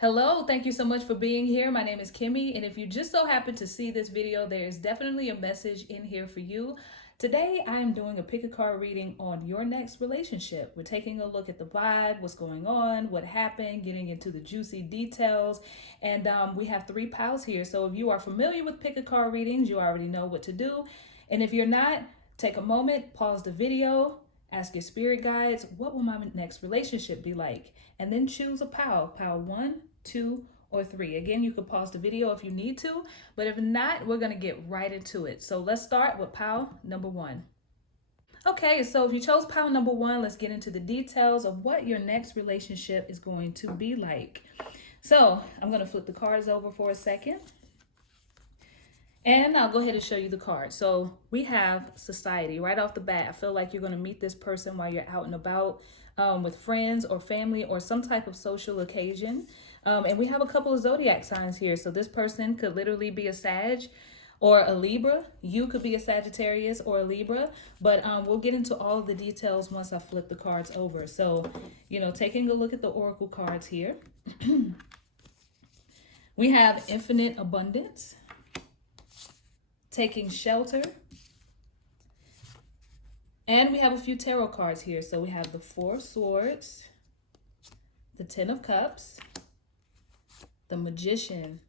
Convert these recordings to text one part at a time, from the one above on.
Hello, thank you so much for being here. My name is Kimmy, and if you just so happen to see this video, there is definitely a message in here for you. Today, I am doing a pick a card reading on your next relationship. We're taking a look at the vibe, what's going on, what happened, getting into the juicy details, and we have three piles here. So if you are familiar with pick a card readings, you already know what to do. And if you're not, take a moment, pause the video, ask your spirit guides, what will my next relationship be like? And then choose a pile 1, 2, or 3. Again, you could pause the video if you need to, but if not, we're going to get right into it. So let's start with pile number 1. Okay, so if you chose pile number 1, let's get into the details of what your next relationship is going to be like. So I'm going to flip the cards over for a second. And I'll go ahead and show you the card. So we have society right off the bat. I feel like you're going to meet this person while you're out and about with friends or family or some type of social occasion. And we have a couple of zodiac signs here. So this person could literally be a Sag or a Libra. You could be a Sagittarius or a Libra. But we'll get into all of the details once I flip the cards over. So, taking a look at the oracle cards here. We have infinite abundance. Taking shelter. And we have a few tarot cards here. So we have the 4 of Swords, the 10 of Cups, the Magician.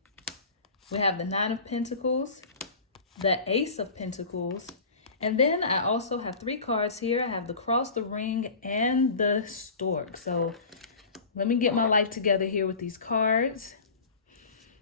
We have the 9 of Pentacles, the Ace of Pentacles. And then I also have 3 cards here. I have the Cross, the Ring, and the Stork. So let me get my life together here with these cards.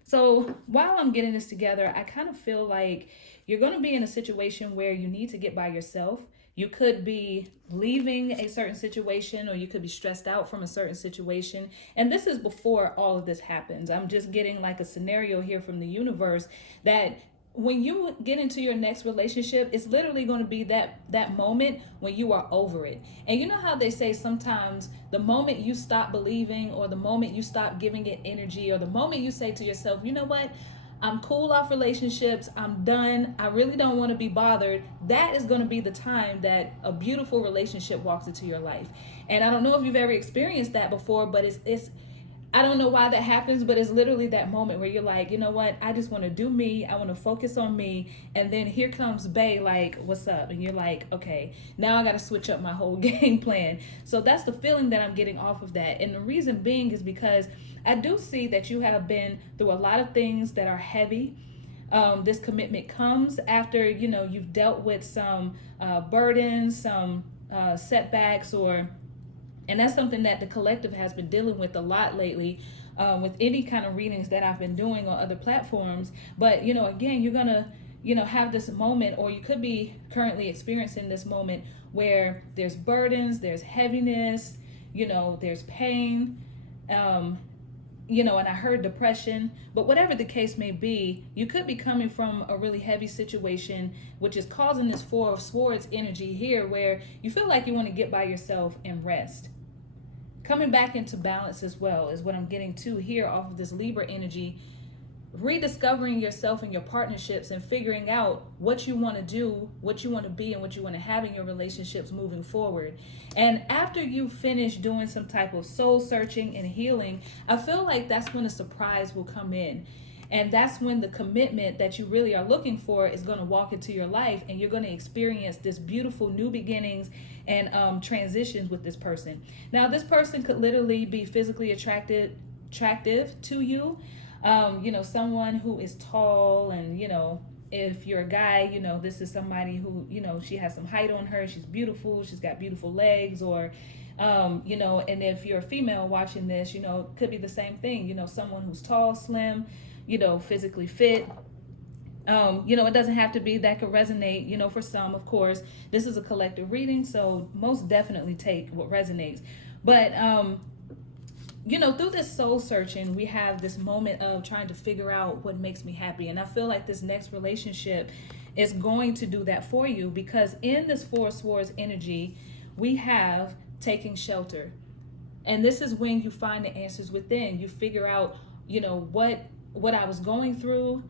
So while I'm getting this together, I kind of feel like you're going to be in a situation where you need to get by yourself. You could be leaving a certain situation, or you could be stressed out from a certain situation. And this is before all of this happens. I'm just getting like a scenario here from the universe that when you get into your next relationship, it's literally going to be that moment when you are over it. And you know how they say sometimes the moment you stop believing, or the moment you stop giving it energy, or the moment you say to yourself, you know what, I'm cool off relationships, I'm done, I really don't want to be bothered, that is going to be the time that a beautiful relationship walks into your life. And I don't know if you've ever experienced that before, but it's I don't know why that happens, but it's literally that moment where you're like, you know what, I just want to do me, I want to focus on me, and then here comes Bae like, what's up? And you're like, okay, now I got to switch up my whole game plan. So that's the feeling that I'm getting off of that. And the reason being is because I do see that you have been through a lot of things that are heavy. This commitment comes after, you've dealt with some burdens, some setbacks, and that's something that the collective has been dealing with a lot lately with any kind of readings that I've been doing on other platforms. But, again, you're going to, have this moment, or you could be currently experiencing this moment where there's burdens, there's heaviness, there's pain, and I heard depression. But whatever the case may be, you could be coming from a really heavy situation, which is causing this 4 of Swords energy here, where you feel like you want to get by yourself and rest. Coming back into balance as well is what I'm getting to here off of this Libra energy. Rediscovering yourself and your partnerships, and figuring out what you want to do, what you want to be, and what you want to have in your relationships moving forward. And after you finish doing some type of soul searching and healing, I feel like that's when a surprise will come in. And that's when the commitment that you really are looking for is going to walk into your life, and you're going to experience this beautiful new beginnings and transitions with this person. Now, this person could literally be physically attractive to you. Someone who is tall, and, if you're a guy, this is somebody who, she has some height on her. She's beautiful. She's got beautiful legs, or, and if you're a female watching this, it could be the same thing, someone who's tall, slim, physically fit. It doesn't have to be, that could resonate, for some, of course. This is a collective reading, so most definitely take what resonates. But, through this soul searching, we have this moment of trying to figure out what makes me happy. And I feel like this next relationship is going to do that for you, because in this 4 of Swords energy, we have taking shelter. And this is when you find the answers within. You figure out, what I was going through,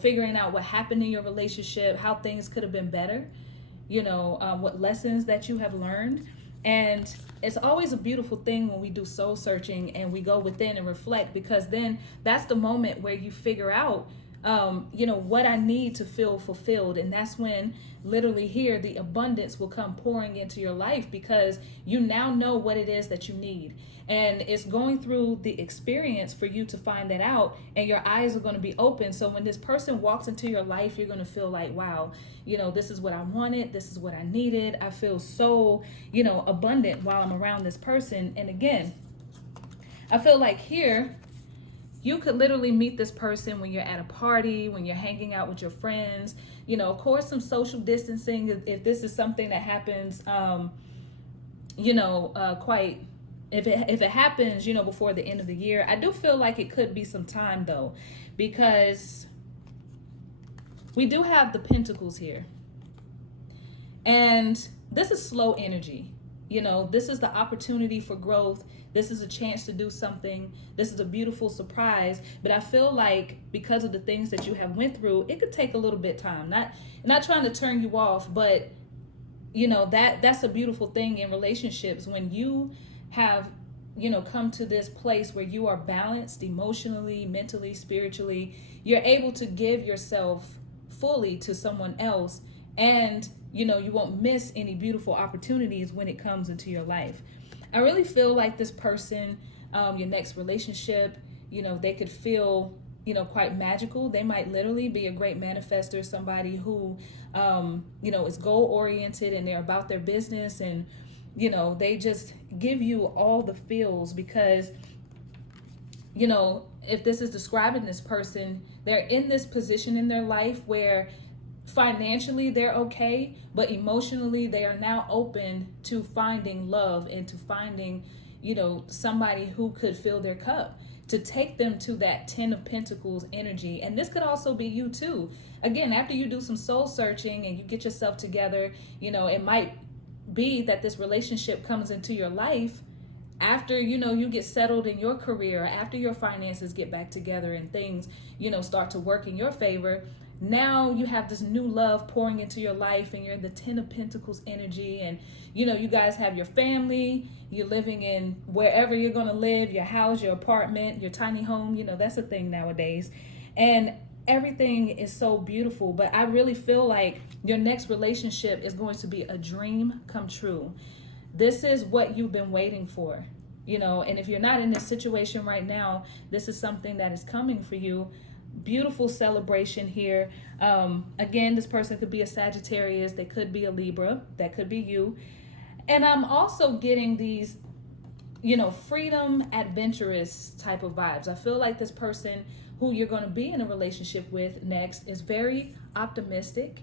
figuring out what happened in your relationship, how things could have been better, what lessons that you have learned. And it's always a beautiful thing when we do soul searching and we go within and reflect, because then that's the moment where you figure out what I need to feel fulfilled. And that's when literally here the abundance will come pouring into your life, because you now know what it is that you need. And it's going through the experience for you to find that out, and your eyes are going to be open. So when this person walks into your life, you're going to feel like, wow, this is what I wanted. This is what I needed. I feel so, abundant while I'm around this person. And again, I feel like here, you could literally meet this person when you're at a party, when you're hanging out with your friends, of course, some social distancing. If this is something that happens, if it happens, before the end of the year. I do feel like it could be some time though, because we do have the Pentacles here. And this is slow energy. This is the opportunity for growth. This is a chance to do something. This is a beautiful surprise. But I feel like because of the things that you have went through, it could take a little bit of time. Not trying to turn you off, but that's a beautiful thing in relationships, when you have come to this place where you are balanced emotionally, mentally, spiritually. You're able to give yourself fully to someone else, and you won't miss any beautiful opportunities when it comes into your life. I really feel like this person, your next relationship, they could feel quite magical. They might literally be a great manifester, somebody who is goal oriented and they're about their business, and they just give you all the feels, because if this is describing this person, they're in this position in their life where financially they're okay, but emotionally they are now open to finding love and to finding somebody who could fill their cup, to take them to that 10 of Pentacles energy. And this could also be you too. Again, after you do some soul searching and you get yourself together, it might be that this relationship comes into your life after you get settled in your career, after your finances get back together and things start to work in your favor. Now you have this new love pouring into your life, and you're in the 10 of Pentacles energy, and you guys have your family, you're living in wherever you're going to live, your house, your apartment, your tiny home, that's a thing nowadays, and everything is so beautiful. But I really feel like your next relationship is going to be a dream come true. This is what you've been waiting for, and if you're not in this situation right now, this is something that is coming for you. Beautiful celebration here. Again, this person could be a Sagittarius, they could be a Libra, that could be you. And I'm also getting these, freedom, adventurous type of vibes. I feel like this person who you're going to be in a relationship with next is very optimistic.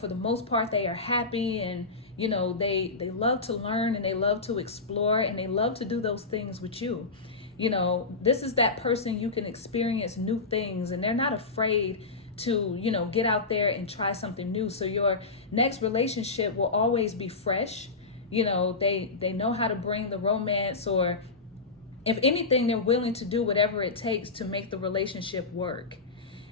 For the most part, they are happy, and they love to learn, and they love to explore, and they love to do those things with you. This is that person you can experience new things, and they're not afraid to get out there and try something new. So your next relationship will always be fresh. They know how to bring the romance, or if anything, they're willing to do whatever it takes to make the relationship work.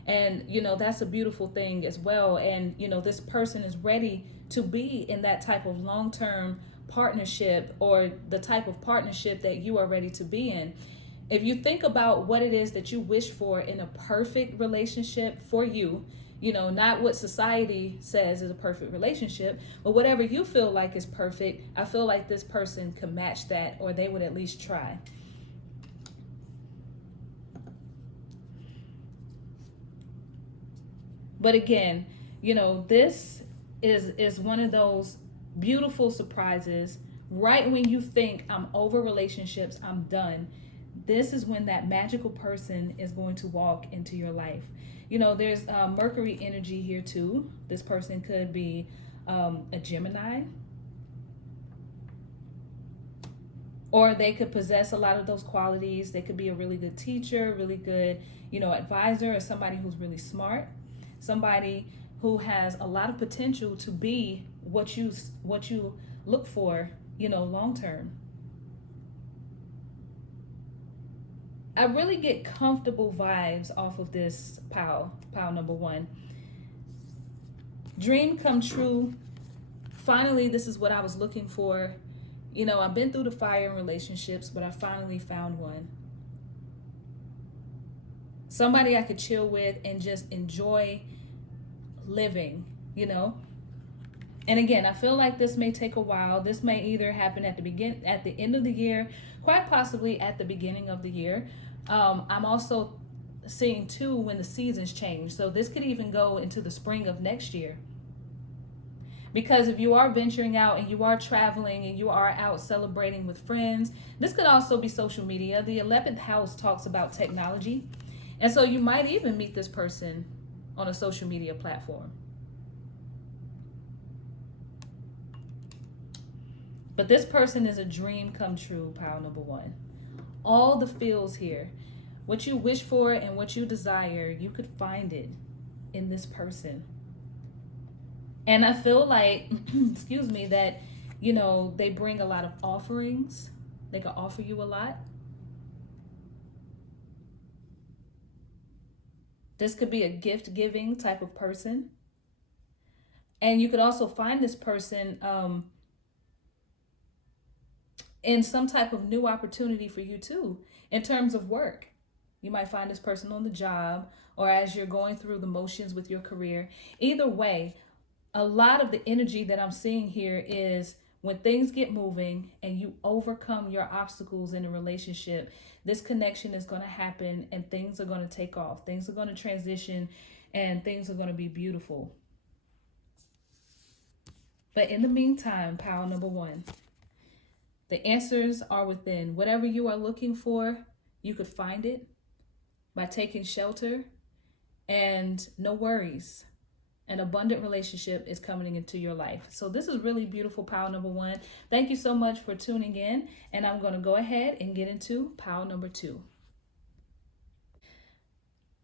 And that's a beautiful thing as well. And this person is ready to be in that type of long-term partnership, or the type of partnership that you are ready to be in. If you think about what it is that you wish for in a perfect relationship for you, not what society says is a perfect relationship, but whatever you feel like is perfect, I feel like this person could match that, or they would at least try. But again, this is one of those beautiful surprises. Right when you think I'm over relationships, I'm done, this is when that magical person is going to walk into your life. There's Mercury energy here too. This person could be a Gemini, or they could possess a lot of those qualities. They could be a really good teacher, really good advisor, or somebody who's really smart, somebody who has a lot of potential to be what you look for, long term. I really get comfortable vibes off of this pile number one. Dream come true. Finally, this is what I was looking for. You know, I've been through the fire in relationships, but I finally found one. Somebody I could chill with and just enjoy living, you know? And again, I feel like this may take a while. This may either happen at the end of the year, quite possibly at the beginning of the year. I'm also seeing too when the seasons change. So this could even go into the spring of next year. Because if you are venturing out and you are traveling and you are out celebrating with friends, this could also be social media. The 11th house talks about technology. And so you might even meet this person on a social media platform. But this person is a dream come true, pile number one. All the feels here. What you wish for and what you desire, you could find it in this person. And I feel like, excuse me, that, you know, they bring a lot of offerings. They can offer you a lot. This could be a gift-giving type of person. And you could also find this person in some type of new opportunity for you too, in terms of work. You might find this person on the job or as you're going through the motions with your career. Either way, a lot of the energy that I'm seeing here is when things get moving and you overcome your obstacles in a relationship, this connection is going to happen and things are going to take off. Things are going to transition and things are going to be beautiful. But in the meantime, pile number one, the answers are within. Whatever you are looking for, you could find it by taking shelter, and no worries. An abundant relationship is coming into your life. So this is really beautiful, pile number one. Thank you so much for tuning in, and I'm going to go ahead and get into pile number two.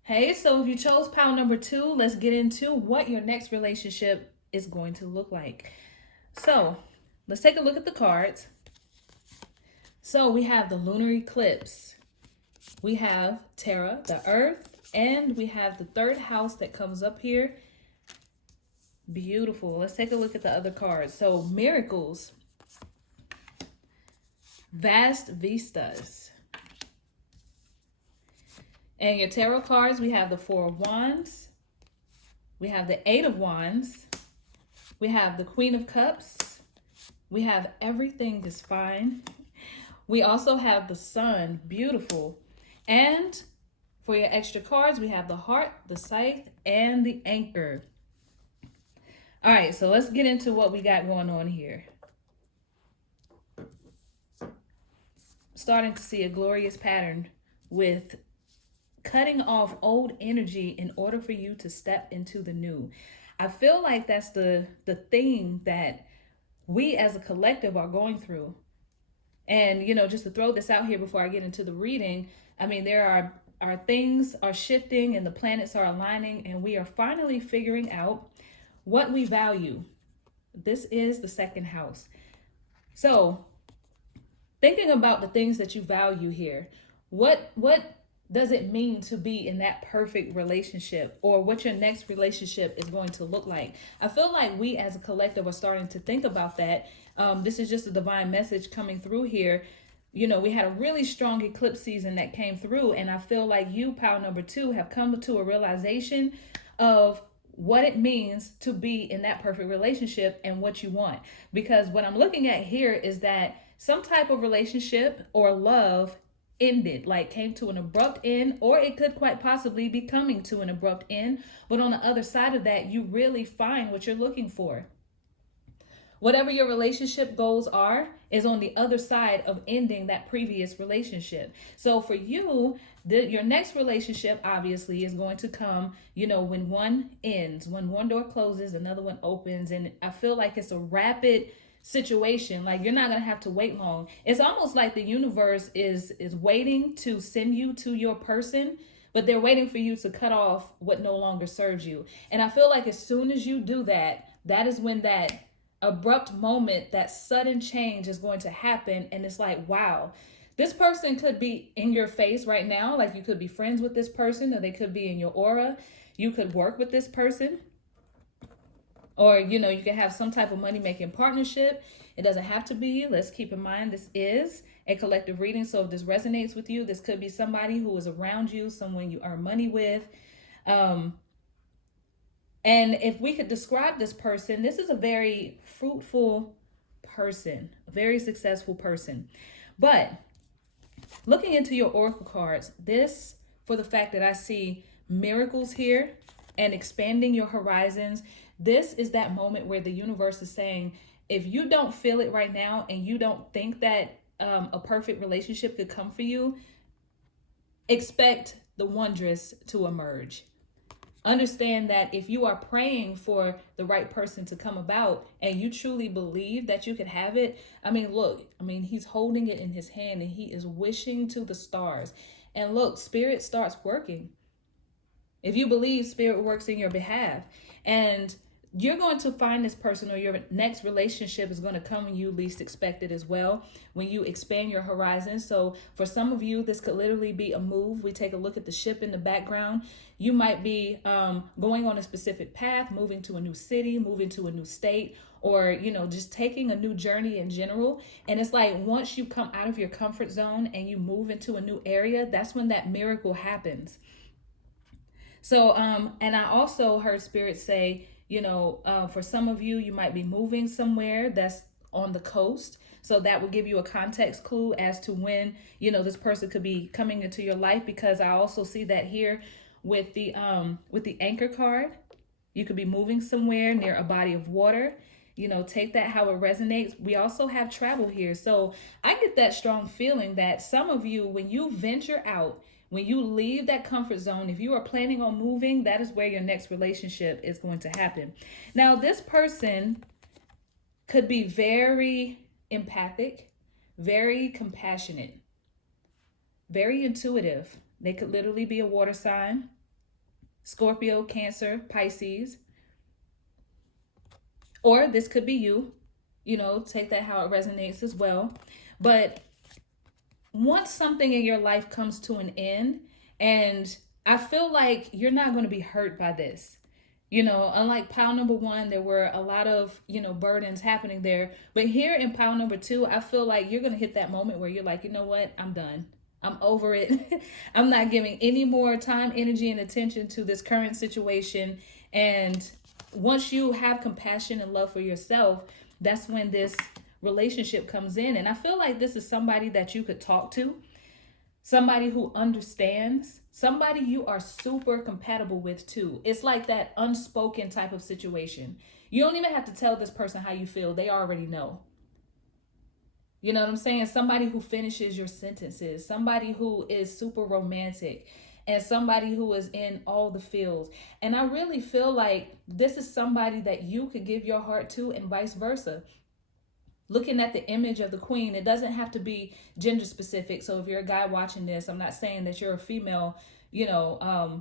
Hey, so if you chose pile number two, let's get into what your next relationship is going to look like. So let's take a look at the cards. So we have the lunar eclipse, we have Terra, the earth, and we have the third house that comes up here. Beautiful. Let's take a look at the other cards. So miracles, vast vistas. And your tarot cards, we have the Four of Wands, we have the Eight of Wands, we have the Queen of Cups, we have everything is fine. We also have the Sun, beautiful. And for your extra cards, we have the Heart, the Scythe, and the Anchor. All right, so let's get into what we got going on here. Starting to see a glorious pattern with cutting off old energy in order for you to step into the new. I feel like that's the theme that we as a collective are going through. And, you know, just to throw this out here before I get into the reading, I mean, there are things are shifting and the planets are aligning and we are finally figuring out what we value. This is the second house. So thinking about the things that you value here, what does it mean to be in that perfect relationship, or what your next relationship is going to look like? I feel like we as a collective are starting to think about that. This is just a divine message coming through here. You know, we had a really strong eclipse season that came through, and I feel like you, pile number two, have come to a realization of what it means to be in that perfect relationship and what you want. Because what I'm looking at here is that some type of relationship or love ended, like came to an abrupt end, or it could quite possibly be coming to an abrupt end. But on the other side of that, you really find what you're looking for. Whatever your relationship goals are is on the other side of ending that previous relationship. So for you, your next relationship obviously is going to come, you know, when one ends, when one door closes, another one opens. And I feel like it's a rapid situation. Like you're not going to have to wait long. It's almost like the universe is waiting to send you to your person, but they're waiting for you to cut off what no longer serves you. And I feel like as soon as you do that, that is when that abrupt moment, that sudden change is going to happen. And it's like, wow, this person could be in your face right now. Like you could be friends with this person, or they could be in your aura. You could work with this person, Or, you know, you can have some type of money-making partnership. It doesn't have to be. Let's keep in mind this is a collective reading. So if this resonates with you, this could be somebody who is around you, someone you earn money with. And if we could describe this person, this is a very fruitful person, a very successful person. But looking into your oracle cards, this, for the fact that I see miracles here and expanding your horizons, this is that moment where the universe is saying, if you don't feel it right now and you don't think that a perfect relationship could come for you, expect the wondrous to emerge. Understand that if you are praying for the right person to come about and you truly believe that you could have it, I mean, look, he's holding it in his hand and he is wishing to the stars. And look, spirit starts working. If you believe, spirit works in your behalf. And you're going to find this person, or your next relationship is going to come when you least expect it as well, when you expand your horizons. So for some of you, this could literally be a move. We take a look at the ship in the background. You might be going on a specific path, moving to a new city, moving to a new state, or, you know, just taking a new journey in general. And it's like once you come out of your comfort zone and you move into a new area, that's when that miracle happens. So, and I also heard Spirit say, you know, for some of you, you might be moving somewhere that's on the coast. So that will give you a context clue as to when, you know, this person could be coming into your life, because I also see that here with the anchor card. You could be moving somewhere near a body of water. You know, take that how it resonates. We also have travel here. So I get that strong feeling that some of you, when you venture out, when you leave that comfort zone, if you are planning on moving, that is where your next relationship is going to happen. Now, this person could be very empathic, very compassionate, very intuitive. They could literally be a water sign, Scorpio, Cancer, Pisces. Or this could be you, you know, take that how it resonates as well. But once something in your life comes to an end, and I feel like you're not going to be hurt by this. You know, unlike pile number one, there were a lot of, you know, burdens happening there. But here in pile number two, I feel like you're going to hit that moment where you're like, you know what, I'm done. I'm over it. I'm not giving any more time, energy, and attention to this current situation. And once you have compassion and love for yourself, that's when this relationship comes in. And I feel like this is somebody that you could talk to, somebody who understands, somebody you are super compatible with too. It's like that unspoken type of situation. You don't even have to tell this person how you feel. They already know. You know what I'm saying? Somebody who finishes your sentences, somebody who is super romantic, and somebody who is in all the fields. And I really feel like this is somebody that you could give your heart to, and vice versa. Looking at the image of the queen, it doesn't have to be gender specific. So if you're a guy watching this, I'm not saying that you're a female, you know,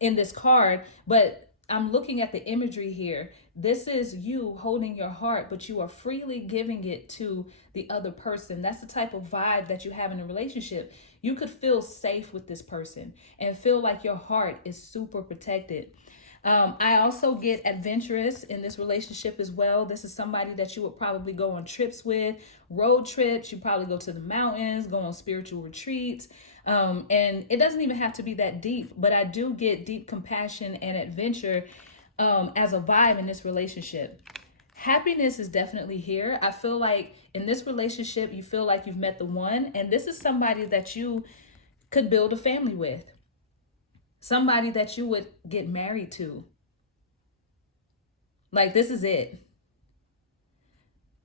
in this card, but I'm looking at the imagery here. This is you holding your heart, but you are freely giving it to the other person. That's the type of vibe that you have in a relationship. You could feel safe with this person and feel like your heart is super protected. I also get adventurous in this relationship as well. This is somebody that you would probably go on trips with, road trips. You probably go to the mountains, go on spiritual retreats. And it doesn't even have to be that deep, but I do get deep compassion and adventure as a vibe in this relationship. Happiness is definitely here. I feel like in this relationship, you feel like you've met the one, and this is somebody that you could build a family with. Somebody that you would get married to. Like, this is it.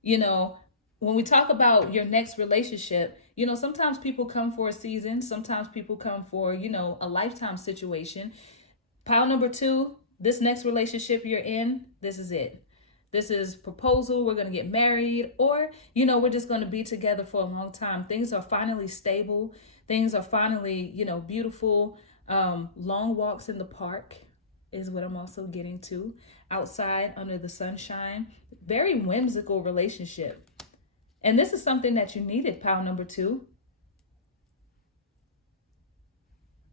You know, when we talk about your next relationship, you know, sometimes people come for a season. Sometimes people come for, you know, a lifetime situation. Pile number two, this next relationship you're in, this is it. This is proposal. We're going to get married, or, you know, we're just going to be together for a long time. Things are finally stable. Things are finally, you know, beautiful. Long walks in the park is what I'm also getting to. Outside under the sunshine. Very whimsical relationship. And this is something that you needed, pile number two.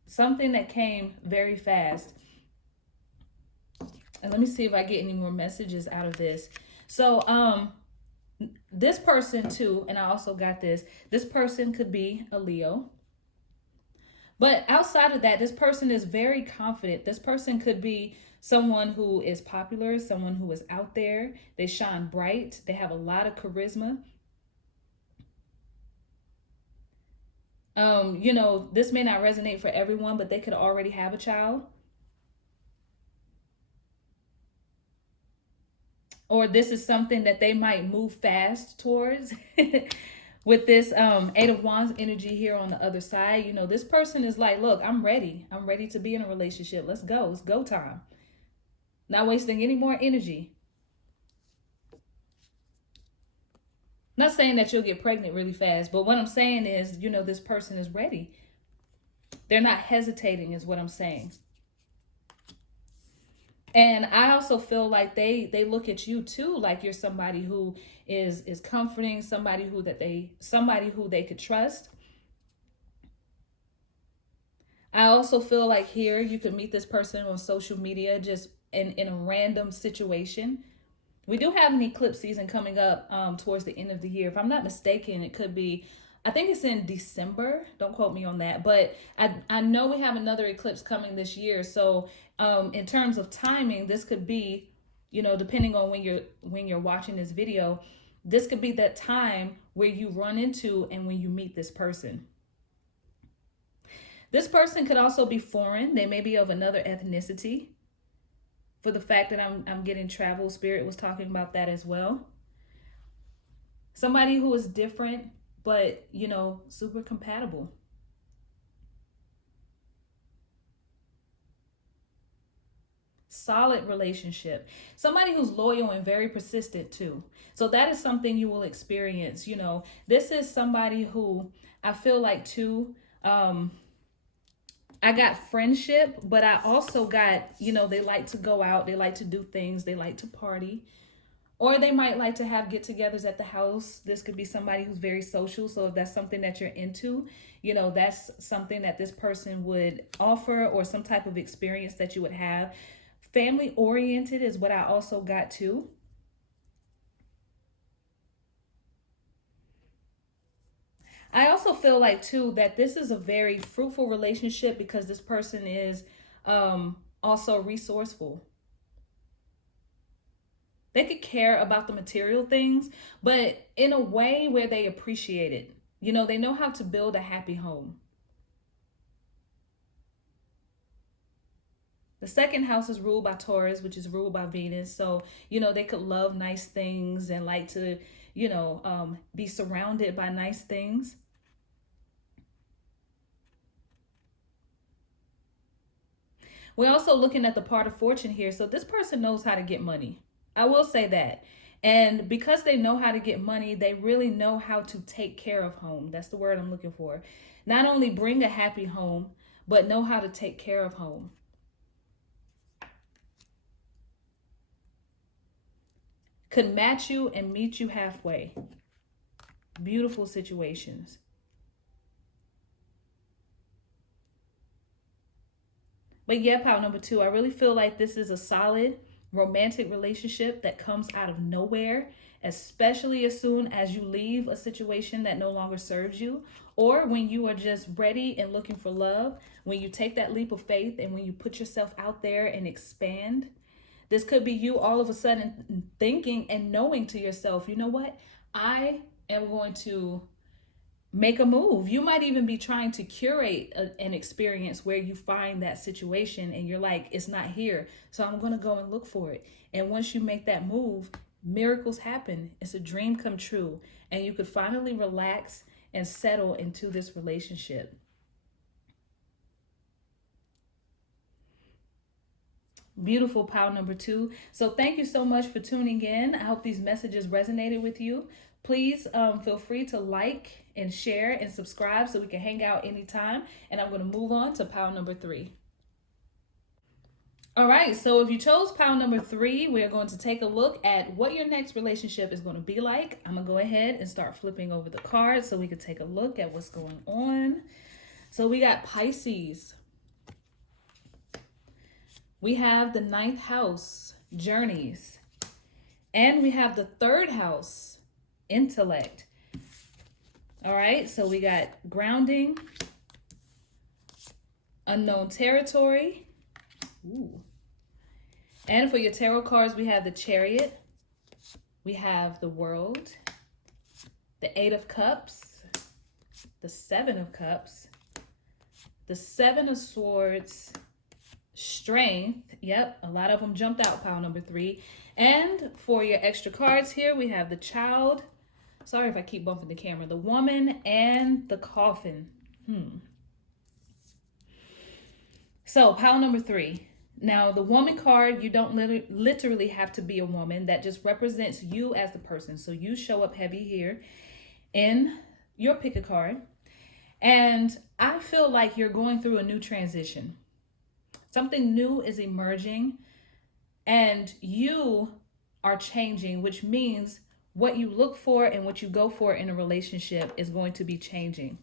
Something that came very fast. And let me see if I get any more messages out of this. So, this person too, and I also got this person could be a Leo. But outside of that, this person is very confident. This person could be someone who is popular, someone who is out there. They shine bright, they have a lot of charisma. This may not resonate for everyone, but they could already have a child. Or this is something that they might move fast towards. With this Eight of Wands energy here on the other side, this person is like, look, I'm ready. I'm ready to be in a relationship. Let's go. It's go time. Not wasting any more energy. Not saying that you'll get pregnant really fast, but what I'm saying is, this person is ready. They're not hesitating, is what I'm saying. And I also feel like they look at you too, like you're somebody who is comforting, somebody who they could trust. I also feel like here you could meet this person on social media, just in a random situation. We do have an eclipse season coming up towards the end of the year. If I'm not mistaken, it could be, I think it's in December. Don't quote me on that. But I know we have another eclipse coming this year. So in terms of timing, this could be, depending on when you're watching this video, this could be that time where you run into and when you meet this person. This person could also be foreign. They may be of another ethnicity. For the fact that I'm getting travel, Spirit was talking about that as well. Somebody who is different, but super compatible. Solid relationship. Somebody who's loyal and very persistent too. So that is something you will experience. This is somebody who I feel like too, I got friendship, but I also got, they like to go out, they like to do things, they like to party, or they might like to have get-togethers at the house. This could be somebody who's very social. So if that's something that you're into, that's something that this person would offer, or some type of experience that you would have. Family oriented is what I also got too. I also feel like too that this is a very fruitful relationship because this person is also resourceful. They could care about the material things, but in a way where they appreciate it. They know how to build a happy home. The second house is ruled by Taurus, which is ruled by Venus. So, they could love nice things and like to, be surrounded by nice things. We're also looking at the part of fortune here. So this person knows how to get money. I will say that. And because they know how to get money, they really know how to take care of home. That's the word I'm looking for. Not only bring a happy home, but know how to take care of home. Could match you and meet you halfway. Beautiful situations. But yeah, pile number 2, I really feel like this is a solid romantic relationship that comes out of nowhere, especially as soon as you leave a situation that no longer serves you, or when you are just ready and looking for love, when you take that leap of faith and when you put yourself out there and expand. This could be you all of a sudden thinking and knowing to yourself, you know what? I am going to make a move. You might even be trying to curate an experience where you find that situation and you're like, it's not here. So I'm going to go and look for it. And once you make that move, miracles happen. It's a dream come true. And you could finally relax and settle into this relationship. Beautiful, pile number 2. So thank you so much for tuning in. I hope these messages resonated with you. Please feel free to like and share and subscribe so we can hang out anytime. And I'm going to move on to pile number 3. All right, so if you chose pile number 3, we're going to take a look at what your next relationship is going to be like. I'm going to go ahead and start flipping over the cards so we can take a look at what's going on. So we got Pisces. We have the ninth house, journeys. And we have the third house, intellect. All right, so we got grounding, unknown territory. Ooh. And for your tarot cards, we have the Chariot. We have the World, the Eight of Cups, the Seven of Cups, the Seven of Swords, Strength. Yep, a lot of them jumped out, pile number 3. And for your extra cards here, we have the Child. Sorry if I keep bumping the camera. The Woman and the Coffin. So, pile number 3. Now, the Woman card, you don't literally have to be a woman. That just represents you as the person. So, you show up heavy here in your pick a card. And I feel like you're going through a new transition. Something new is emerging and you are changing, which means what you look for and what you go for in a relationship is going to be changing.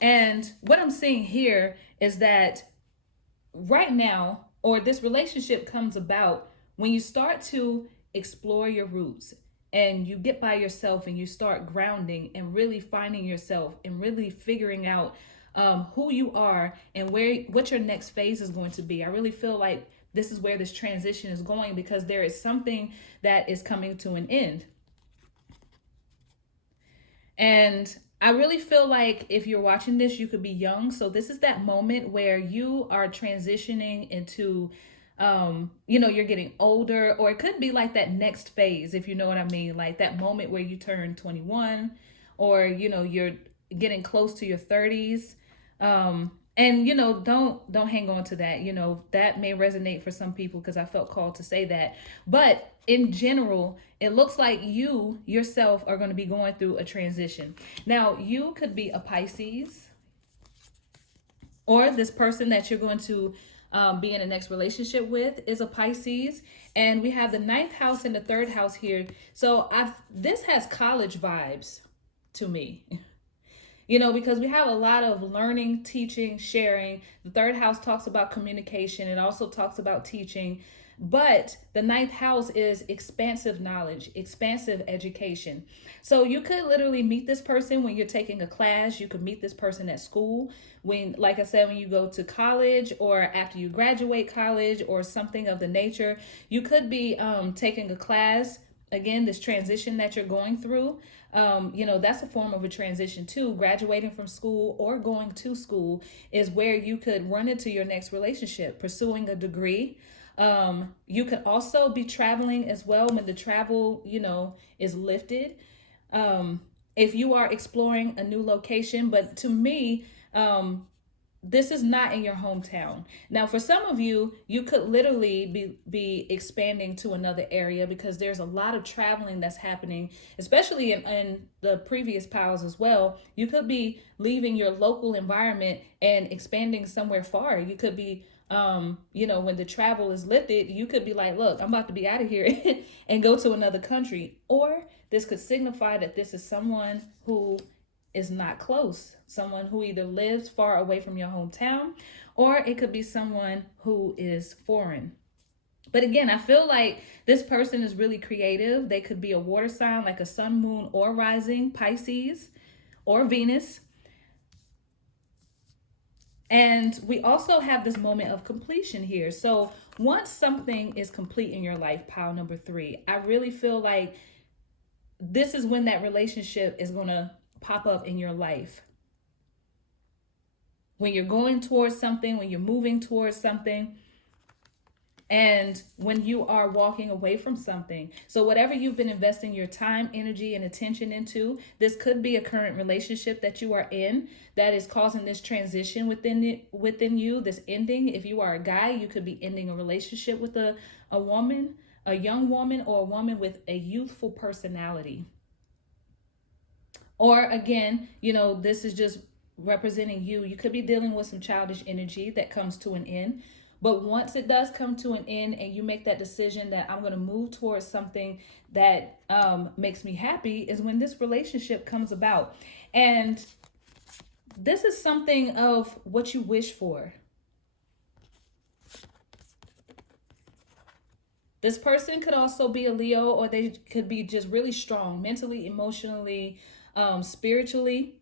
And what I'm seeing here is that right now, or this relationship comes about when you start to explore your roots and you get by yourself and you start grounding and really finding yourself and really figuring out who you are and what your next phase is going to be. I really feel like this is where this transition is going because there is something that is coming to an end. And I really feel like if you're watching this, you could be young. So this is that moment where you are transitioning into, you're getting older, or it could be like that next phase, if you know what I mean, like that moment where you turn 21 or, you're getting close to your 30s. And don't hang on to that. That may resonate for some people because I felt called to say that. But in general, it looks like you yourself are going to be going through a transition. Now, you could be a Pisces, or this person that you're going to be in a next relationship with is a Pisces. And we have the 9th house and the 3rd house here. So this has college vibes to me. Because we have a lot of learning, teaching, sharing. The 3rd house talks about communication. It also talks about teaching. But the 9th house is expansive knowledge, expansive education. So you could literally meet this person when you're taking a class. You could meet this person at school. Like I said, when you go to college or after you graduate college or something of the nature, you could be taking a class. Again, this transition that you're going through, that's a form of a transition too. Graduating from school or going to school is where you could run into your next relationship, pursuing a degree. You could also be traveling as well when the travel, is lifted. If you are exploring a new location, but to me, this is not in your hometown. Now, for some of you, you could literally be expanding to another area because there's a lot of traveling that's happening, especially in the previous piles as well. You could be leaving your local environment and expanding somewhere far. You could be, when the travel is lifted, you could be like, look, I'm about to be out of here and go to another country. Or this could signify that this is someone who is not close, someone who either lives far away from your hometown, or it could be someone who is foreign. But again, I feel like this person is really creative. They could be a water sign like a sun, moon, or rising, Pisces or Venus. And we also have this moment of completion here. So once something is complete in your life, pile number 3, I really feel like this is when that relationship is going to pop up in your life. When you're going towards something, when you're moving towards something, and when you are walking away from something. So whatever you've been investing your time, energy, and attention into, this could be a current relationship that you are in that is causing this transition within you, this ending. If you are a guy, you could be ending a relationship with a woman, a young woman, or a woman with a youthful personality. Or again, this is just representing you. You could be dealing with some childish energy that comes to an end. But once it does come to an end and you make that decision that I'm going to move towards something that makes me happy, is when this relationship comes about. And this is something of what you wish for. This person could also be a Leo, or they could be just really strong mentally, emotionally, spiritually.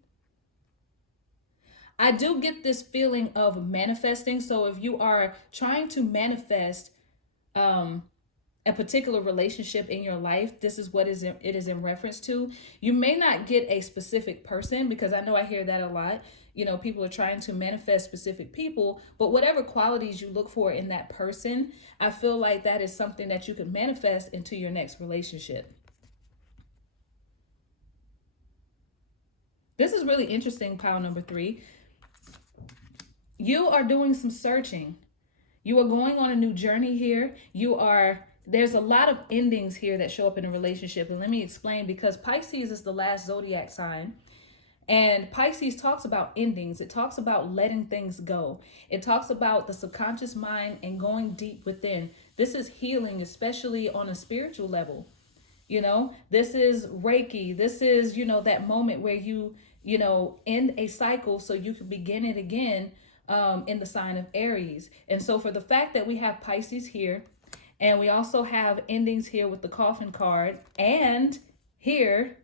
I do get this feeling of manifesting. So if you are trying to manifest um, a particular relationship in your life, this is what it is in reference to. You may not get a specific person, because I know I hear that a lot. You know, people are trying to manifest specific people, but whatever qualities you look for in that person, I feel like that is something that you can manifest into your next relationship. This is really interesting, pile number 3. You are doing some searching. You are going on a new journey here. There's a lot of endings here that show up in a relationship. And let me explain, because Pisces is the last zodiac sign. And Pisces talks about endings. It talks about letting things go. It talks about the subconscious mind and going deep within. This is healing, especially on a spiritual level. This is Reiki. This is, that moment where you end a cycle so you can begin it again, in the sign of Aries. And so for the fact that we have Pisces here, and we also have endings here with the coffin card, and here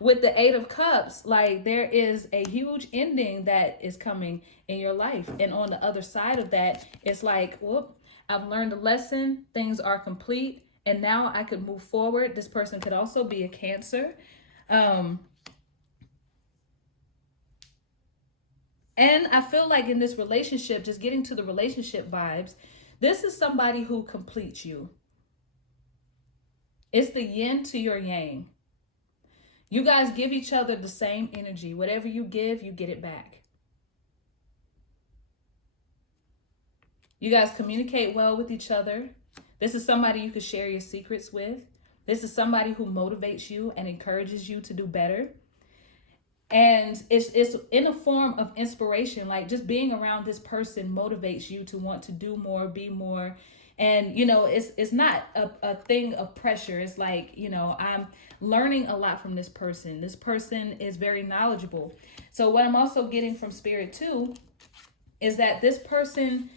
with the 8 of Cups, like there is a huge ending that is coming in your life. And on the other side of that, it's like, whoop, I've learned a lesson. Things are complete. And now I could move forward. This person could also be a Cancer. And I feel like in this relationship, just getting to the relationship vibes, this is somebody who completes you. It's the yin to your yang. You guys give each other the same energy. Whatever you give, you get it back. You guys communicate well with each other. This is somebody you could share your secrets with. This is somebody who motivates you and encourages you to do better. And it's in a form of inspiration. Like, just being around this person motivates you to want to do more, be more. And, it's not a thing of pressure. It's like, I'm learning a lot from this person. This person is very knowledgeable. So what I'm also getting from Spirit too is that this person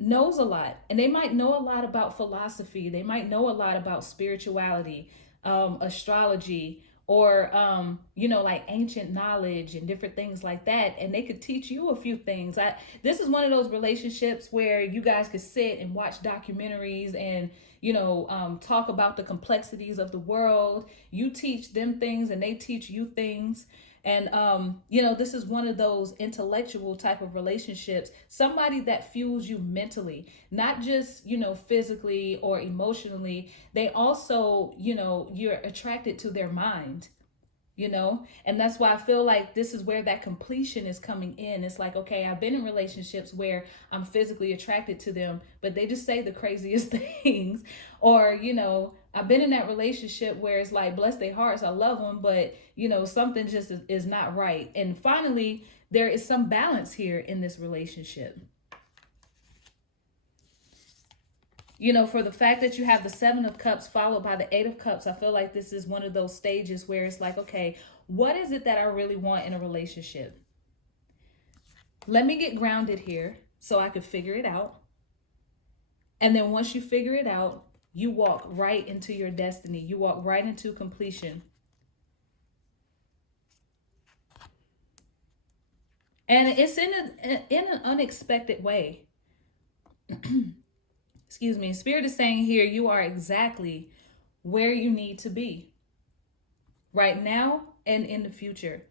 knows a lot, and they might know a lot about philosophy. They might know a lot about spirituality, astrology, or like ancient knowledge and different things like that, and they could teach you a few things. This is one of those relationships where you guys could sit and watch documentaries and talk about the complexities of the world. You teach them things and they teach you things. And this is one of those intellectual type of relationships, somebody that fuels you mentally, not just physically or emotionally. They also, you're attracted to their mind, and that's why I feel like this is where that completion is coming in. It's like, okay, I've been in relationships where I'm physically attracted to them, but they just say the craziest things. Or, I've been in that relationship where it's like, bless their hearts, I love them, but something just is not right. And finally, there is some balance here in this relationship. For the fact that you have the 7 of Cups followed by the 8 of Cups, I feel like this is one of those stages where it's like, okay, what is it that I really want in a relationship? Let me get grounded here so I could figure it out. And then once you figure it out, you walk right into your destiny. You walk right into completion. And it's in an unexpected way. Excuse me. Spirit is saying here, you are exactly where you need to be right now and in the future.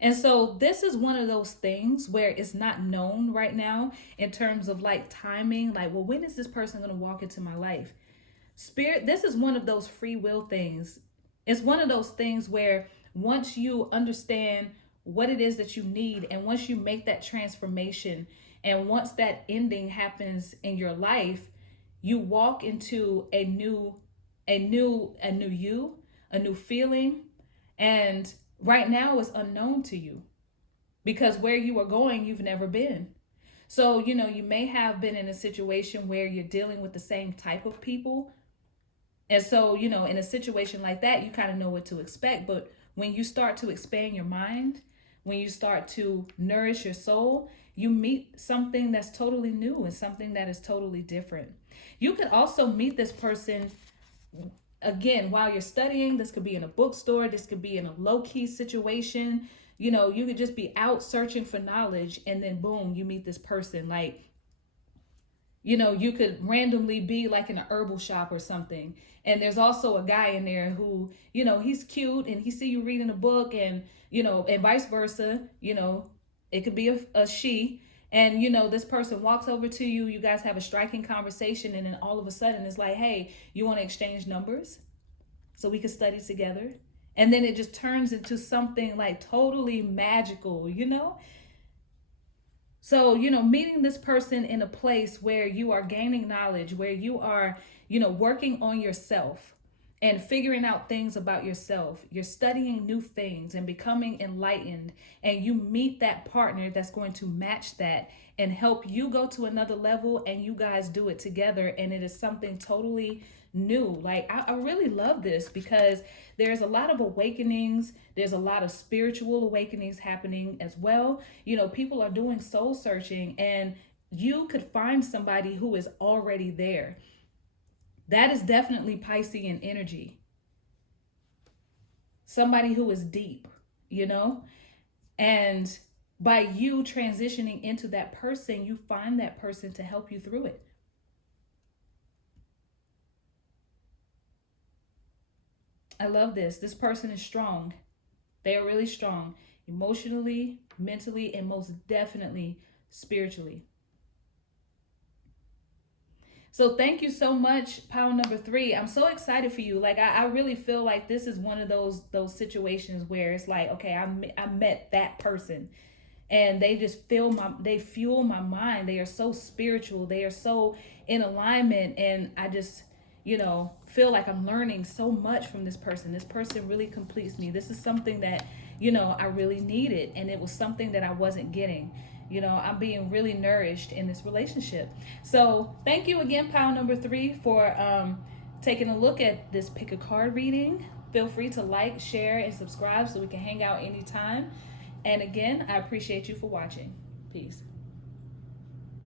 And so this is one of those things where it's not known right now in terms of like timing. Like, well, when is this person going to walk into my life? Spirit, this is one of those free will things. It's one of those things where once you understand what it is that you need, and once you make that transformation, and once that ending happens in your life, you walk into a new you, a new feeling. And right now is unknown to you, because where you are going, you've never been. So, you may have been in a situation where you're dealing with the same type of people. And so, in a situation like that, you kind of know what to expect. But when you start to expand your mind, when you start to nourish your soul, you meet something that's totally new and something that is totally different. You could also meet this person again while you're studying. This could be in a bookstore, this could be in a low-key situation. You know, you could just be out searching for knowledge, and then boom, you meet this person. Like, you know, you could randomly be like in an herbal shop or something, and there's also a guy in there who, you know, he's cute and he see you reading a book, and you know, and vice versa. You know, it could be a she, and you know, this person walks over to you, you guys have a striking conversation, and then all of a sudden it's like, hey, you want to exchange numbers so we could study together? And then it just turns into something like totally magical, you know? So, you know, meeting this person in a place where you are gaining knowledge, where you are, you know, working on yourself and figuring out things about yourself. You're studying new things and becoming enlightened, and you meet that partner that's going to match that and help you go to another level, and you guys do it together, and it is something totally new. Like, I really love this because there's a lot of awakenings. There's a lot of spiritual awakenings happening as well. You know, people are doing soul searching, and you could find somebody who is already there. That is definitely Piscean energy. Somebody who is deep, you know? And by you transitioning into that person, you find that person to help you through it. I love this. This person is strong. They are really strong emotionally, mentally, and most definitely spiritually. So thank you so much, pile number 3. I'm so excited for you. Like, I really feel like this is one of those situations where it's like, okay, I met that person, and they just fuel my mind. They are so spiritual. They are so in alignment, and I just, you know, feel like I'm learning so much from this person. This person really completes me. This is something that, you know, I really needed, and it was something that I wasn't getting. You know, I'm being really nourished in this relationship. So thank you again, pile number 3, for taking a look at this pick a card reading. Feel free to like, share, and subscribe so we can hang out anytime. And again, I appreciate you for watching. Peace.